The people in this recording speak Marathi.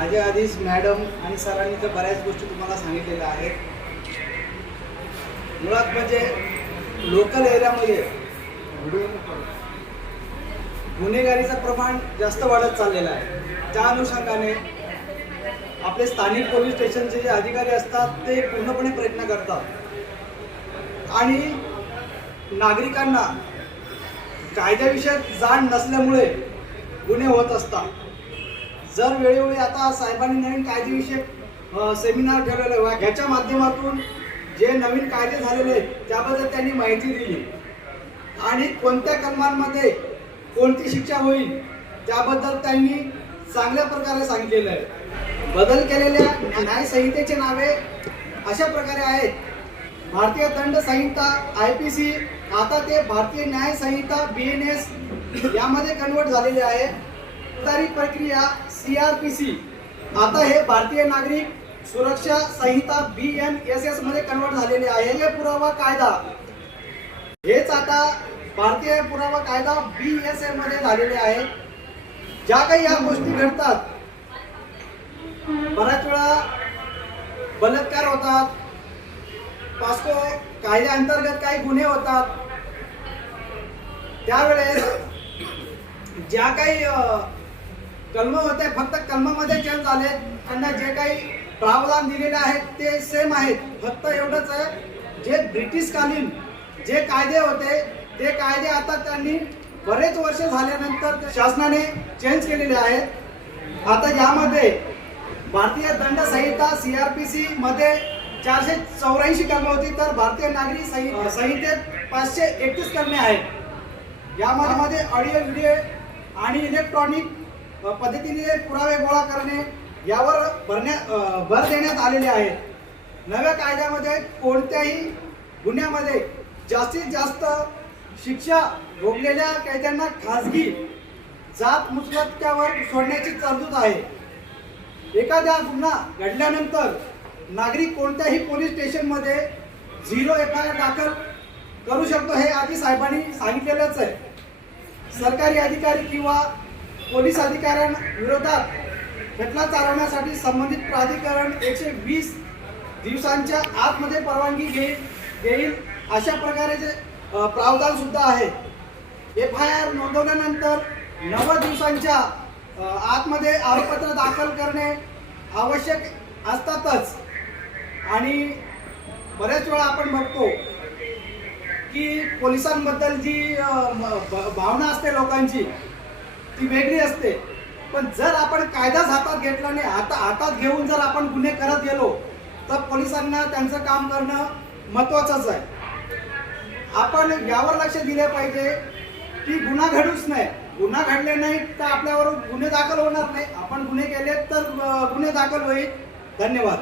माझ्या आधीच मॅडम आणि सरांनी तर बऱ्याच गोष्टी तुम्हाला सांगितलेल्या आहेत. मुळात म्हणजे लोकल एरियामध्ये गुन्हेगारीचं प्रमाण जास्त वाढत चाललेलं आहे. त्या अनुषंगाने आपले स्थानिक पोलीस स्टेशनचे जे अधिकारी असतात ते पूर्णपणे प्रयत्न करतात. आणि नागरिकांना कायद्याविषयक जाण नसल्यामुळे गुन्हे होत असतात. जर वेळोवेळी आता साहेबांनी नवीन कायदेविषयक सेमिनार ठेवलेले आहे ह्याच्या माध्यमातून जे नवीन कायदे झालेले आहेत त्याबद्दल त्यांनी माहिती दिली. आणि कोणत्या कलमांमध्ये कोणती शिक्षा होईल त्याबद्दल त्यांनी चांगल्या प्रकारे सांगितलेलं आहे. बदल केलेल्या न्यायसंहितेचे नावे अशा प्रकारे आहेत. भारतीय दंड संहिता आय पी सी आता ते Bharatiya Nyaya Sanhita B N S यामध्ये कन्वर्ट झालेले आहे. फौजदारी प्रक्रिया सी आर पी सी. आता हे Bharatiya Nagarik Suraksha Sanhita B N S एसमध्ये कन्वर्ट झालेले आहे. हे पुरावा कायदा. हेच आता भारतीय पुरावा कायदा बी एस एममध्ये झालेले आहे. ज्या काही या गोष्टी घडतात बऱ्याच वेळा बलात्कार होतात पास्को कायद्याअंतर्गत काही गुन्हे होतात. त्यावेळेस ज्या काही कलम होते फक्त कलमामध्ये चेंज झाले. त्यांना जे काही प्रावधान दिलेले आहेत ते सेम आहेत. फक्त एवढंच आहे जे ब्रिटिशकालीन जे कायदे होते ते कायदे आता त्यांनी बरेच वर्ष झाल्यानंतर ते शासनाने चेंज केलेले आहेत. आता यामध्ये भारतीय दंड संहिता सी आर पी सी मध्ये चारशे चौऱ्याऐंशी कलमे होती तर भारतीय नागरी संहि- संहितेत पाचशे एकतीस कलमे आहेत. यामध्ये ऑडिओ व्हिडिओ आणि इलेक्ट्रॉनिक पद्धतीने पुरावे गोळा करणे यावर भरण्या भर देण्यात आलेले आहे. नव्या कायद्यामध्ये कोणत्याही गुन्ह्यामध्ये जास्तीत जास्त शिक्षा भोगलेल्या कैद्यांना खाजगी जात मुचलत्यावर सोडण्याची तरतूद आहे. एखाद्या गुन्हा घडल्यानंतर नागरिक कोणत्याही पोलीस स्टेशनमध्ये झिरो एफ आय आर दाखल करू शकतो हे आधी साहेबांनी सांगितलेलंच आहे. सरकारी अधिकारी किंवा पोलीस अधिकाऱ्यांविरोधात खटला चालवण्यासाठी संबंधित प्राधिकरण एकशे वीस दिवसांच्या आतमध्ये परवानगी घेईल देईल अशा प्रकारे जे प्रावधान सुद्धा आहे. एफ आय आर नोंदवल्यानंतर नव्वद दिवसांच्या आतमध्ये आरोपपत्र दाखल करणे आवश्यक असतातच. आणि बऱ्याच वेळा आपण बघतो की पोलिसांबद्दल जी म- भावना असते लोकांची ती वेगळी असते. पण जर आपण कायदाच हातात घेतला नाही आता हातात घेऊन जर आपण गुन्हे करत गेलो तर पोलिसांना त्यांचं काम करणं महत्वाचंच आहे. आपण यावर लक्ष दिले पाहिजे की गुन्हा घडूच नाही. गुन्हा घडले नाही तर आपल्यावर गुन्हे दाखल होणार नाही. आपण गुन्हे केले तर गुन्हे दाखल होईल. धन्यवाद.